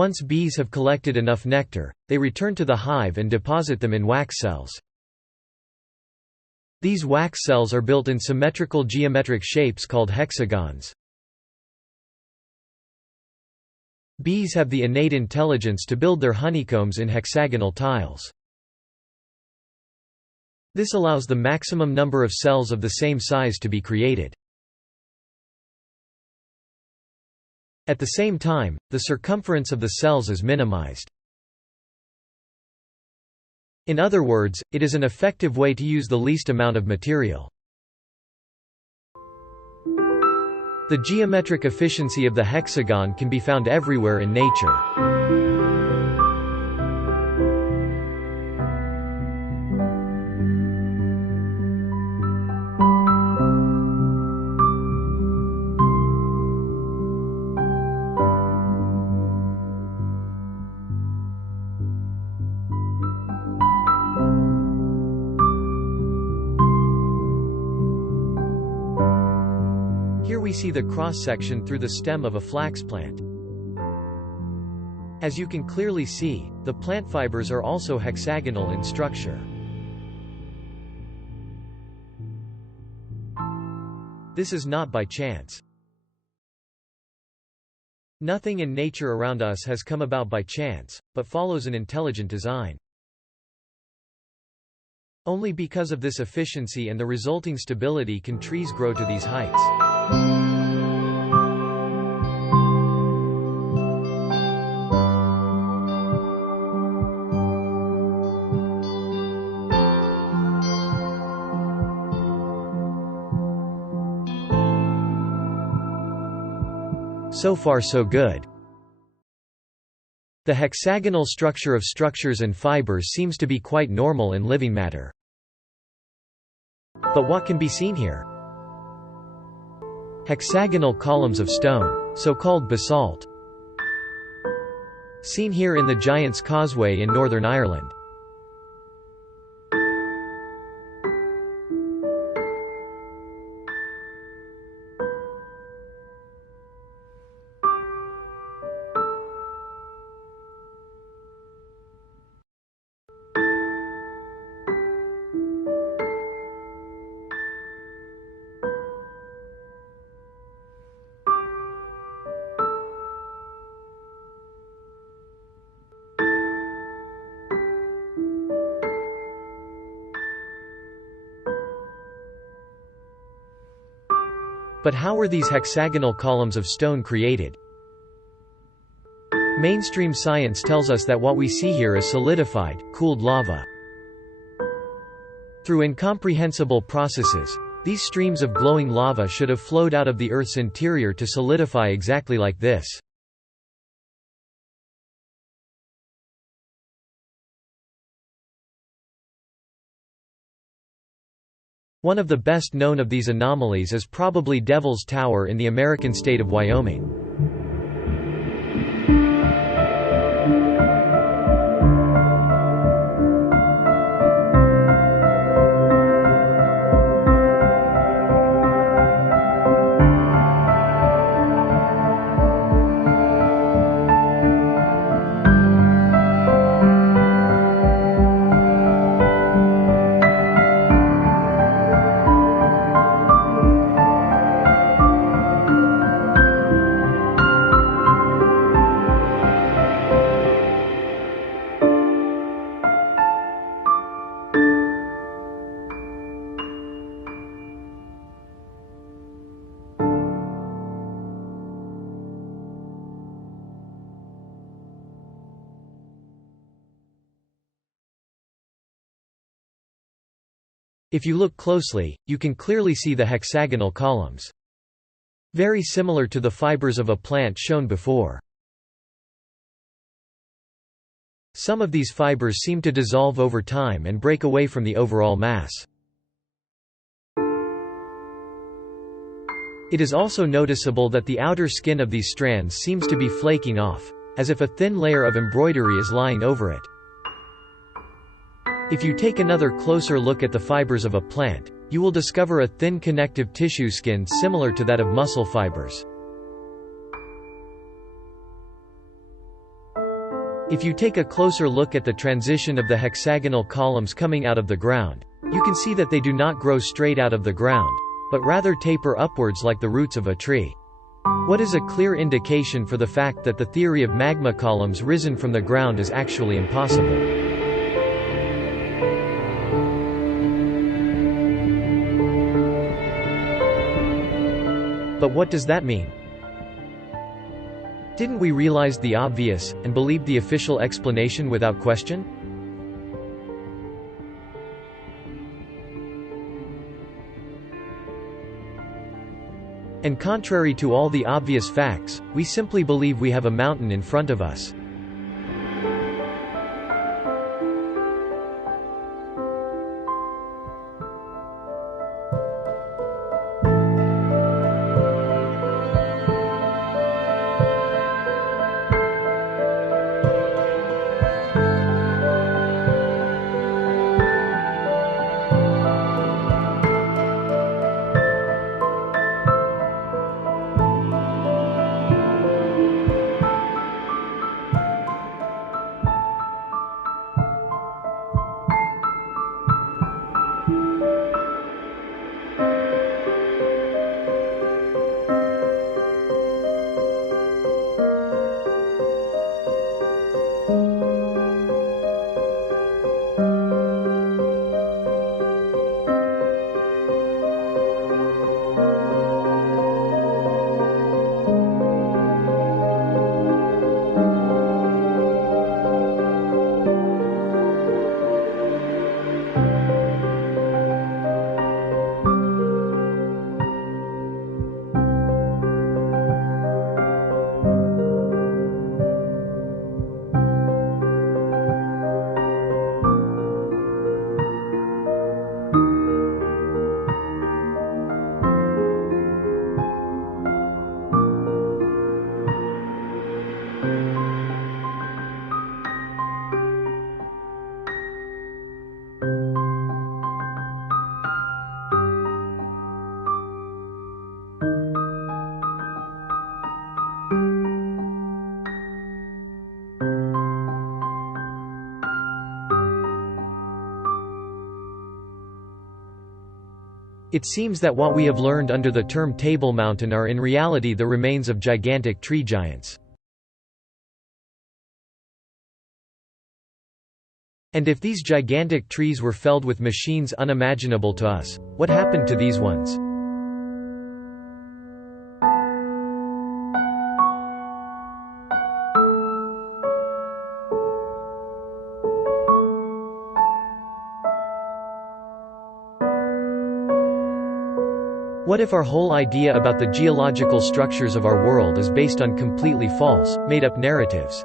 Once bees have collected enough nectar, they return to the hive and deposit them in wax cells. These wax cells are built in symmetrical geometric shapes called hexagons. Bees have the innate intelligence to build their honeycombs in hexagonal tiles. This allows the maximum number of cells of the same size to be created. At the same time, the circumference of the cells is minimized. In other words, it is an effective way to use the least amount of material. The geometric efficiency of the hexagon can be found everywhere in nature. Here we see the cross-section through the stem of a flax plant. As you can clearly see, the plant fibers are also hexagonal in structure. This is not by chance. Nothing in nature around us has come about by chance, but follows an intelligent design. Only because of this efficiency and the resulting stability can trees grow to these heights. So far so good. The hexagonal structure of structures and fibers seems to be quite normal in living matter. But what can be seen here? Hexagonal columns of stone, so-called basalt. Seen here in the Giant's Causeway in Northern Ireland. But how were these hexagonal columns of stone created? Mainstream science tells us that what we see here is solidified, cooled lava. Through incomprehensible processes, these streams of glowing lava should have flowed out of the Earth's interior to solidify exactly like this. One of the best known of these anomalies is probably Devil's Tower in the American state of Wyoming. If you look closely, you can clearly see the hexagonal columns. Very similar to the fibers of a plant shown before. Some of these fibers seem to dissolve over time and break away from the overall mass. It is also noticeable that the outer skin of these strands seems to be flaking off, as if a thin layer of embroidery is lying over it. If you take another closer look at the fibers of a plant, you will discover a thin connective tissue skin similar to that of muscle fibers. If you take a closer look at the transition of the hexagonal columns coming out of the ground, you can see that they do not grow straight out of the ground, but rather taper upwards like the roots of a tree. What is a clear indication for the fact that the theory of magma columns risen from the ground is actually impossible. But what does that mean? Didn't we realize the obvious, and believe the official explanation without question? And contrary to all the obvious facts, we simply believe we have a mountain in front of us. It seems that what we have learned under the term Table Mountain are in reality the remains of gigantic tree giants. And if these gigantic trees were felled with machines unimaginable to us, what happened to these ones? What if our whole idea about the geological structures of our world is based on completely false, made-up narratives?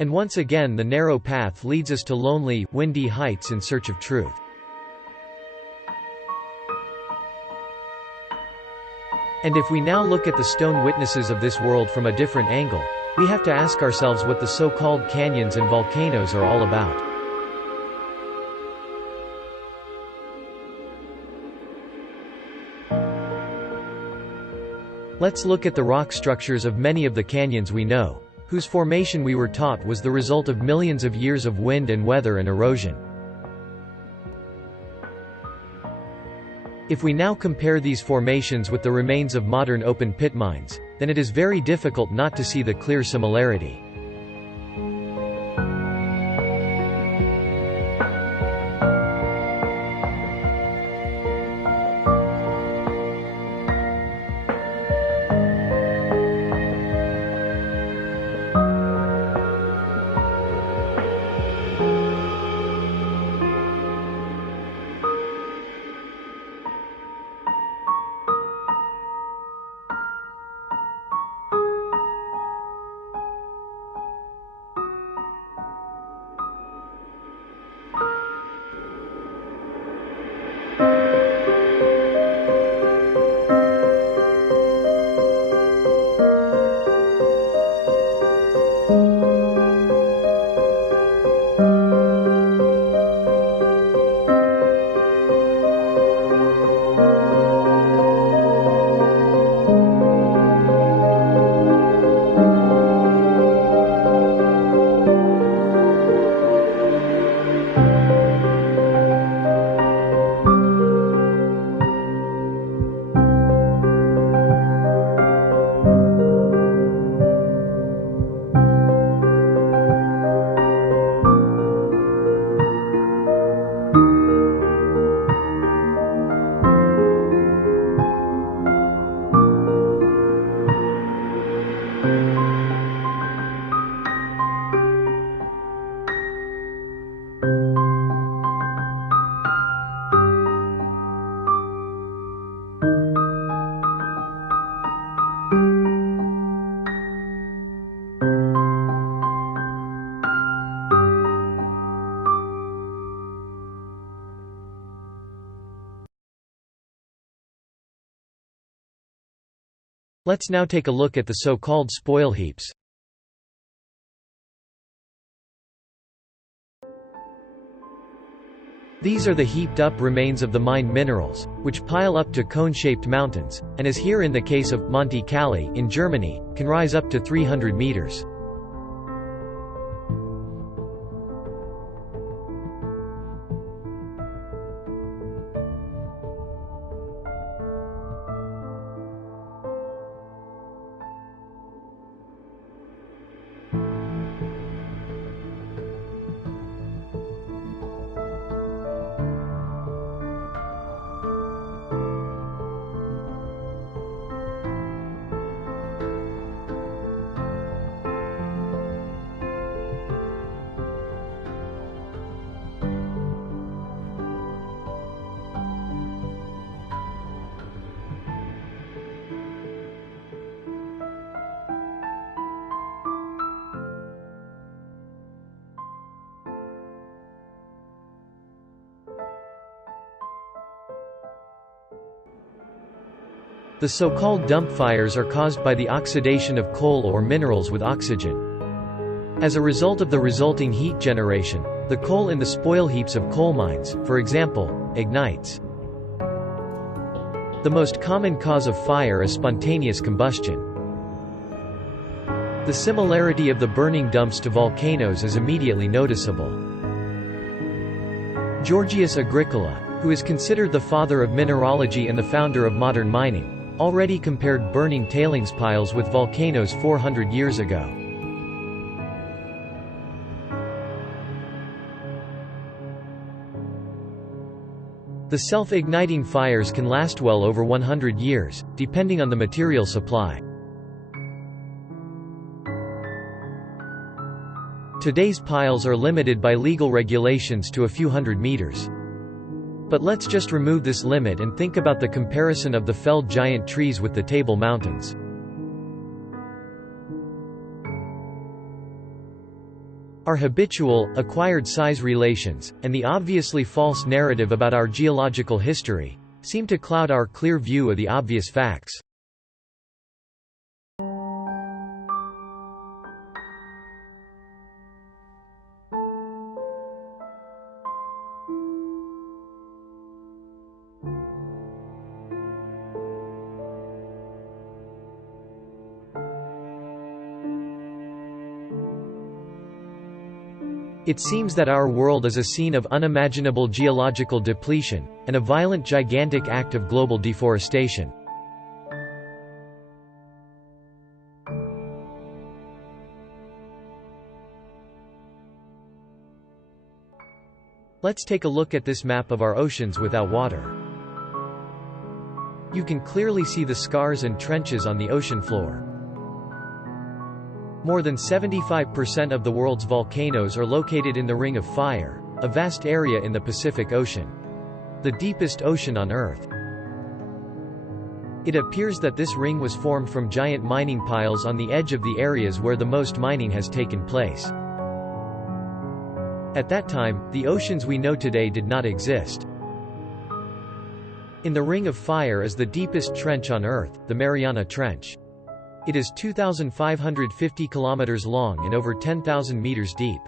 And once again the narrow path leads us to lonely, windy heights in search of truth. And if we now look at the stone witnesses of this world from a different angle, we have to ask ourselves what the so-called canyons and volcanoes are all about. Let's look at the rock structures of many of the canyons we know, whose formation we were taught was the result of millions of years of wind and weather and erosion. If we now compare these formations with the remains of modern open-pit mines, then it is very difficult not to see the clear similarity. Let's now take a look at the so-called spoil heaps. These are the heaped-up remains of the mined minerals, which pile up to cone-shaped mountains, and as here in the case of Muntii Copaci in Germany, can rise up to 300 meters. The so-called dump fires are caused by the oxidation of coal or minerals with oxygen. As a result of the resulting heat generation, the coal in the spoil heaps of coal mines, for example, ignites. The most common cause of fire is spontaneous combustion. The similarity of the burning dumps to volcanoes is immediately noticeable. Georgius Agricola, who is considered the father of mineralogy and the founder of modern mining, already compared burning tailings piles with volcanoes 400 years ago. The self-igniting fires can last well over 100 years, depending on the material supply. Today's piles are limited by legal regulations to a few hundred meters. But let's just remove this limit and think about the comparison of the felled giant trees with the Table Mountains. Our habitual, acquired size relations, and the obviously false narrative about our geological history, seem to cloud our clear view of the obvious facts. It seems that our world is a scene of unimaginable geological depletion, and a violent gigantic act of global deforestation. Let's take a look at this map of our oceans without water. You can clearly see the scars and trenches on the ocean floor. More than 75% of the world's volcanoes are located in the Ring of Fire, a vast area in the Pacific Ocean, the deepest ocean on Earth. It appears that this ring was formed from giant mining piles on the edge of the areas where the most mining has taken place. At that time, the oceans we know today did not exist. In the Ring of Fire is the deepest trench on Earth, the Mariana Trench. It is 2,550 kilometers long and over 10,000 meters deep.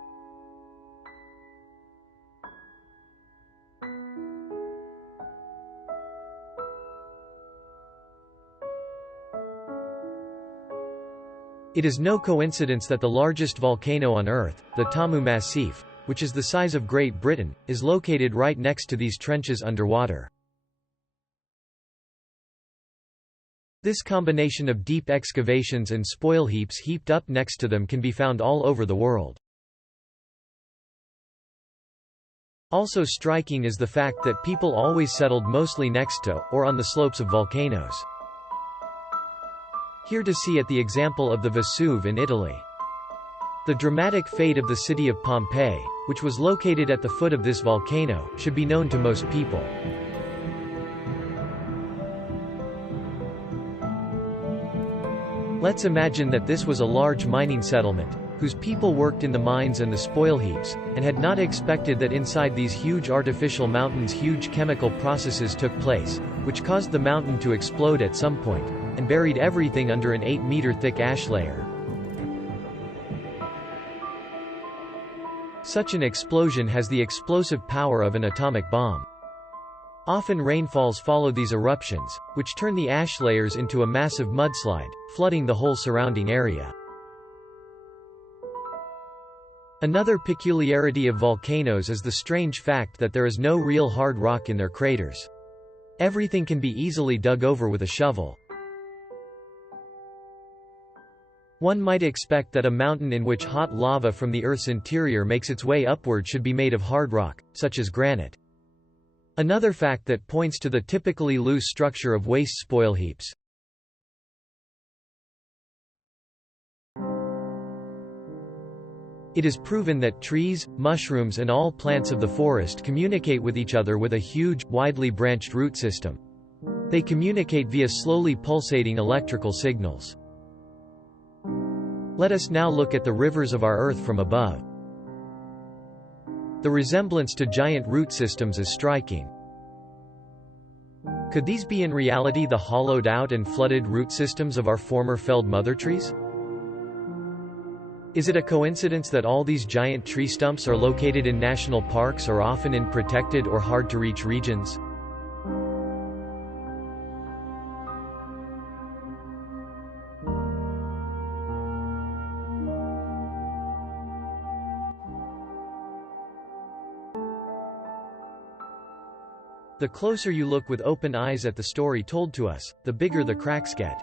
It is no coincidence that the largest volcano on Earth, the Tamu Massif, which is the size of Great Britain, is located right next to these trenches underwater. This combination of deep excavations and spoil heaps heaped up next to them can be found all over the world. Also striking is the fact that people always settled mostly next to, or on the slopes of volcanoes. Here to see at the example of the Vesuve in Italy. The dramatic fate of the city of Pompeii, which was located at the foot of this volcano, should be known to most people. Let's imagine that this was a large mining settlement, whose people worked in the mines and the spoil heaps, and had not expected that inside these huge artificial mountains huge chemical processes took place, which caused the mountain to explode at some point, and buried everything under an 8-meter-thick ash layer. Such an explosion has the explosive power of an atomic bomb. Often rainfalls follow these eruptions, which turn the ash layers into a massive mudslide, flooding the whole surrounding area. Another peculiarity of volcanoes is the strange fact that there is no real hard rock in their craters. Everything can be easily dug over with a shovel. One might expect that a mountain in which hot lava from the Earth's interior makes its way upward should be made of hard rock, such as granite. Another fact that points to the typically loose structure of waste spoil heaps. It is proven that trees, mushrooms and all plants of the forest communicate with each other with a huge, widely branched root system. They communicate via slowly pulsating electrical signals. Let us now look at the rivers of our Earth from above. The resemblance to giant root systems is striking. Could these be in reality the hollowed out and flooded root systems of our former felled mother trees? Is it a coincidence that all these giant tree stumps are located in national parks or often in protected or hard-to-reach regions? The closer you look with open eyes at the story told to us, the bigger the cracks get.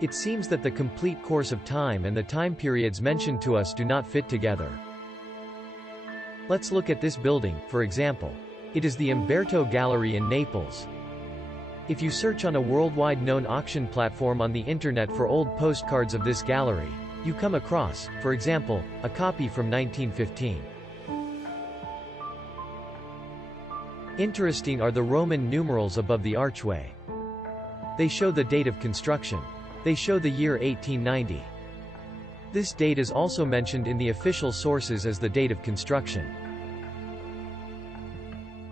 It seems that the complete course of time and the time periods mentioned to us do not fit together. Let's look at this building, for example. It is the Umberto Gallery in Naples. If you search on a worldwide known auction platform on the internet for old postcards of this gallery, you come across, for example, a copy from 1915. Interesting are the Roman numerals above the archway. They show the date of construction. They show the year 1890. This date is also mentioned in the official sources as the date of construction.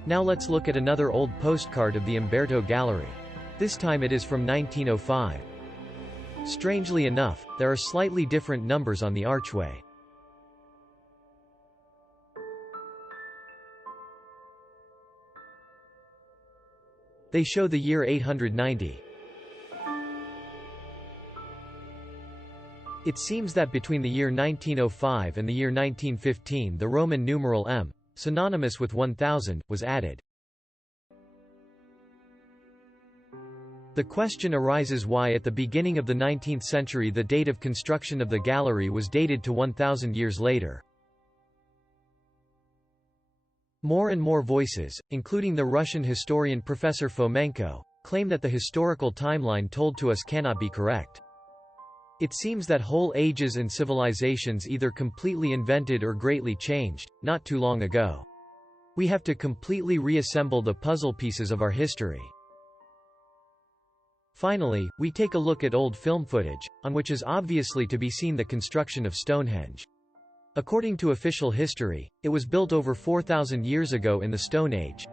Now let's look at another old postcard of the Umberto Gallery. This time it is from 1905. Strangely enough, there are slightly different numbers on the archway. They show the year 890. It seems that between the year 1905 and the year 1915 the Roman numeral M, synonymous with 1000, was added. The question arises why at the beginning of the 19th century the date of construction of the gallery was dated to 1000 years later. More and more voices, including the Russian historian Professor Fomenko, claim that the historical timeline told to us cannot be correct. It seems that whole ages and civilizations either completely invented or greatly changed, not too long ago. We have to completely reassemble the puzzle pieces of our history. Finally, we take a look at old film footage, on which is obviously to be seen the construction of Stonehenge. According to official history, it was built over 4,000 years ago in the Stone Age.